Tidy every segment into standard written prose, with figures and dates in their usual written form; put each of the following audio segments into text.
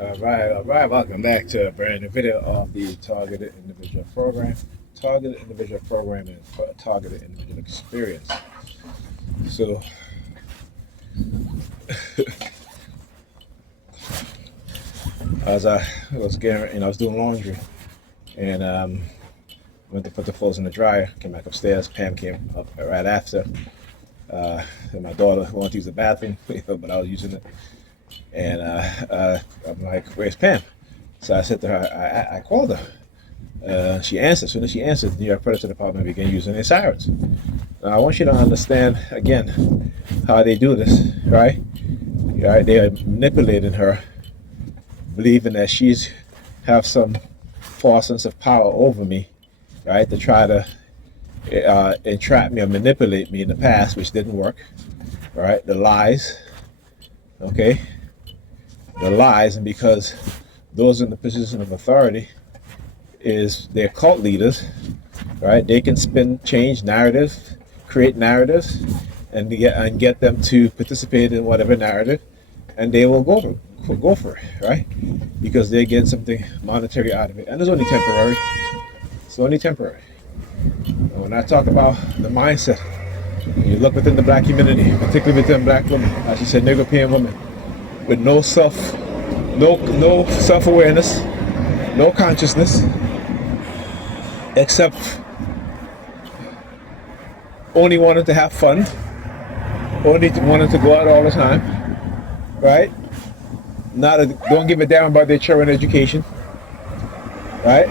All right. Welcome back to a brand new video of the Targeted Individual Program. Targeted Individual Program and Targeted Individual Experience. So, as I was getting, I was doing laundry, and went to put the clothes in the dryer. Came back upstairs. Pam came up right after, and my daughter wanted to use the bathroom, but I was using it. And I'm like, "Where's Pam?" So I said to her, I called her. She answered. As soon as she answered, the New York Predator Department began using their sirens. Now, I want you to understand again how they do this, right? Right? They are manipulating her, believing that she's have some false sense of power over me, right? To try to entrap me or manipulate me in the past, which didn't work, right? The lies, okay? The lies, and because those in the position of authority is their cult leaders, right? They can change narrative, create narratives, and get them to participate in whatever narrative, and they will go for it, right? Because they get something monetary out of it, and it's only temporary. It's only temporary. And when I talk about the mindset, you look within the black community, particularly within black women, as you said, Negropean women, with no self-awareness, no consciousness, except only wanting to have fun, only wanting to go out all the time, right? Don't give a damn about their children education, right?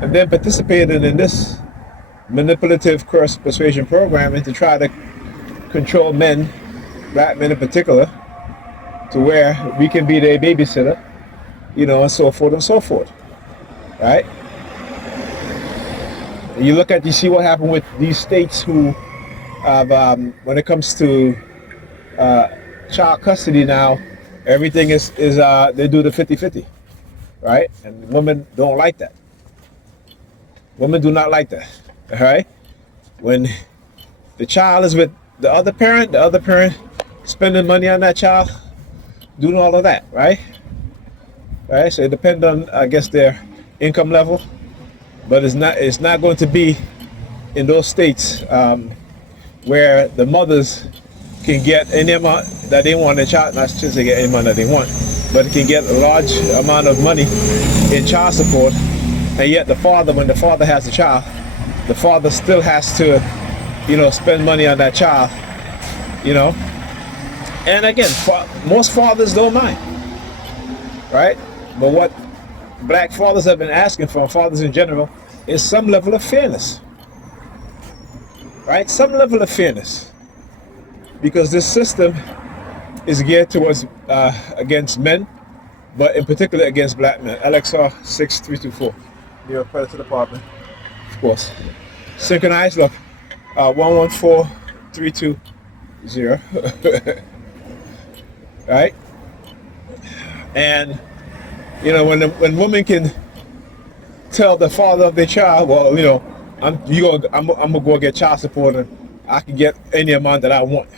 And then participating in this manipulative persuasion programming to try to control men, black men in particular, to where we can be their babysitter, and so forth and so forth, right? You see what happened with these states who have, when it comes to child custody now, everything is they do the 50-50, right? And women don't like that. Women do not like that, all right? When the child is with the other parent spending money on that child, doing all of that, right? Right. So it depends on, I guess, their income level, but it's not going to be in those states where the mothers can get any amount that they want in child, not just to get any amount that they want, but can get a large amount of money in child support, and yet the father, when the father has a child, the father still has to, spend money on that child, And again, most fathers don't mind, right? But what black fathers have been asking for, fathers in general, is some level of fairness, right? Some level of fairness, because this system is geared towards against men, but in particular against black men. LXR 6324, New York Predator Department, of course. Synchronized, look, 114320, right? And when women can tell the father of their child, well, I'm gonna go get child support, and I can get any amount that I want,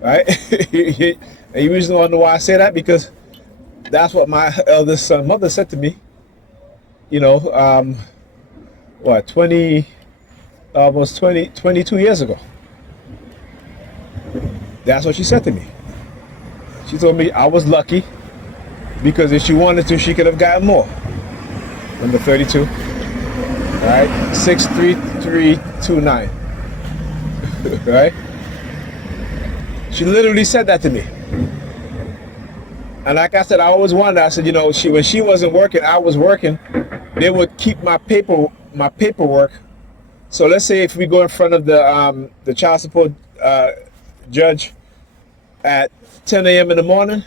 right? And you reason wonder why I say that, because that's what my eldest son mother said to me. 22 years ago. That's what she said to me. She told me I was lucky because if she wanted to, she could have gotten more. Number 32. All right, 63329. Right? She literally said that to me. And like I said, I always wondered. I said, when she wasn't working, I was working. They would keep my paperwork. So let's say if we go in front of the child support judge at 10 a.m. in the morning,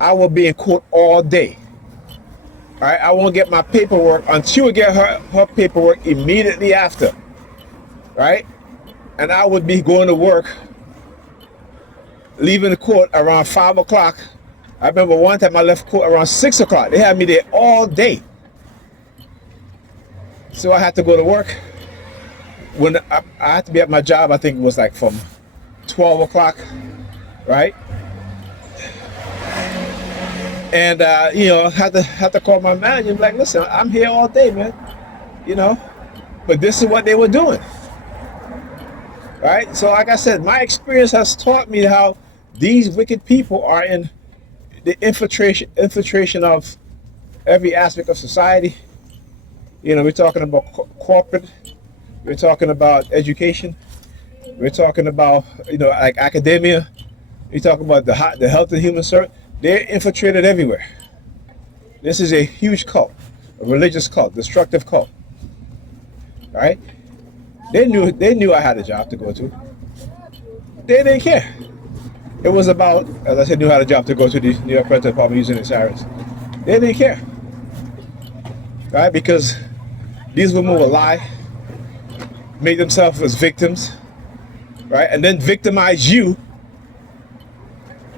I will be in court all day. All right, I won't get my paperwork until she would get her paperwork immediately after. Right? And I would be going to work, leaving the court around 5 o'clock. I remember one time I left court around 6 o'clock. They had me there all day. So I had to go to work. When I had to be at my job, I think it was like from 12 o'clock, right? And had to call my manager and be like, listen, I'm here all day, man. You know, but this is what they were doing, right? So, like I said, my experience has taught me how these wicked people are in the infiltration of every aspect of society. You know, we're talking about corporate, we're talking about education, we're talking about like academia. We're talking about the health and human service. They're infiltrated everywhere. This is a huge cult, a religious cult, destructive cult. Right? They knew I had a job to go to. They didn't care. It was about, as I said, knew I had a job to go to the New York Police Department using the sirens. They didn't care. Right? Because these women will lie, make themselves as victims, right? And then victimize you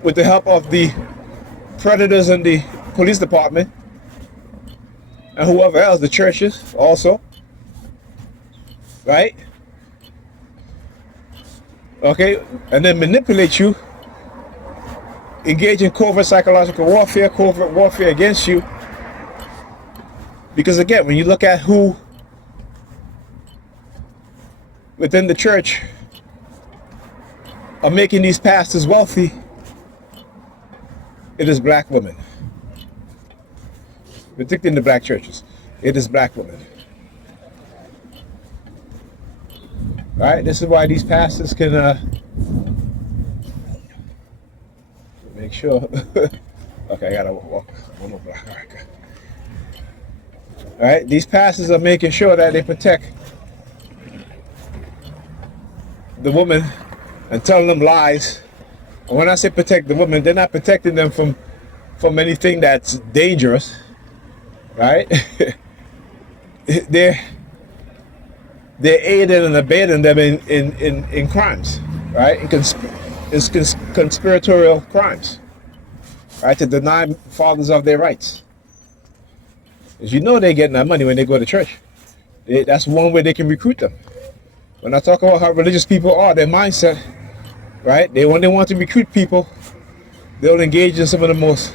with the help of the predators in the police department and whoever else, the churches also, right? Okay, and then manipulate you, engage in covert psychological warfare, covert warfare against you. Because again, when you look at who within the church are making these pastors wealthy, it is black women. Particularly in the black churches, it is black women. Right? This is why these pastors can make sure. Okay, I gotta walk one more block. All right, good. All right, these pastors are making sure that they protect the woman and telling them lies. And when I say protect the woman, they're not protecting them from anything that's dangerous, right? they're aiding and abetting them in crimes, right? In conspiratorial crimes, right? To deny fathers of their rights. As you know, they're getting that money when they go to church. That's one way they can recruit them. When I talk about how religious people are, their mindset, right? When they want to recruit people, they'll engage in some of the most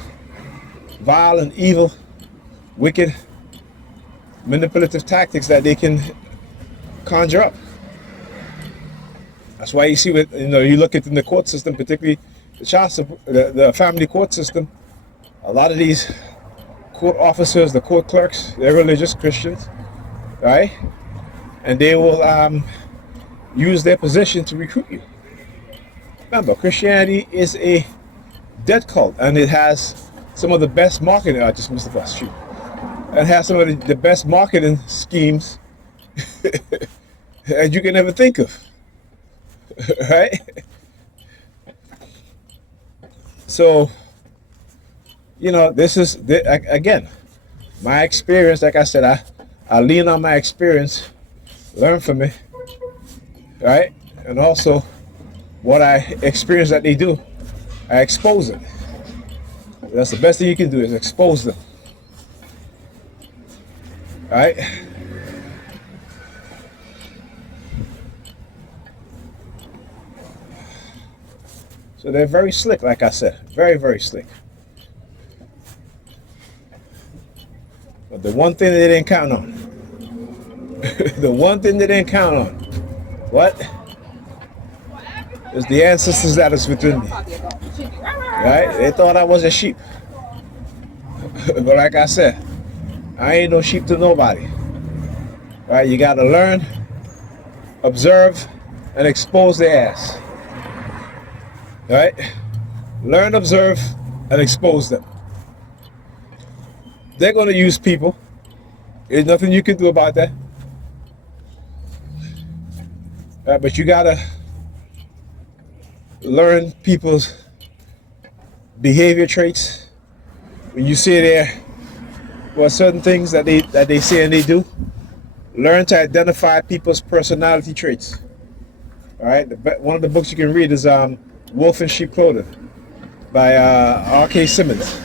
vile and evil, wicked, manipulative tactics that they can conjure up. That's why you see, you look at in the court system, particularly the family court system. A lot of these court officers, the court clerks, they're religious Christians, right? And they will use their position to recruit you. Remember, Christianity is a death cult, and it has some of the best marketing. I just missed the bus. Shoot. It has some of the best marketing schemes that you can ever think of, right? So, this is again my experience. Like I said, I lean on my experience, learn from it, right? And also, what I experience that they do, I expose it. That's the best thing you can do, is expose them. Right? So they're very slick, like I said. Very, very slick. But the one thing they didn't count on, the one thing they didn't count on, what? Is the ancestors that is within me. Right? They thought I was a sheep. But like I said, I ain't no sheep to nobody. Right? You gotta learn, observe, and expose their ass. Right? Learn, observe, and expose them. They're gonna use people. There's nothing you can do about that. But you gotta learn people's behavior traits. When you see there were certain things that they say and they do, learn to identify people's personality traits. All right. One of the books you can read is Wolf in Sheep Clothing by R.K. Simmons.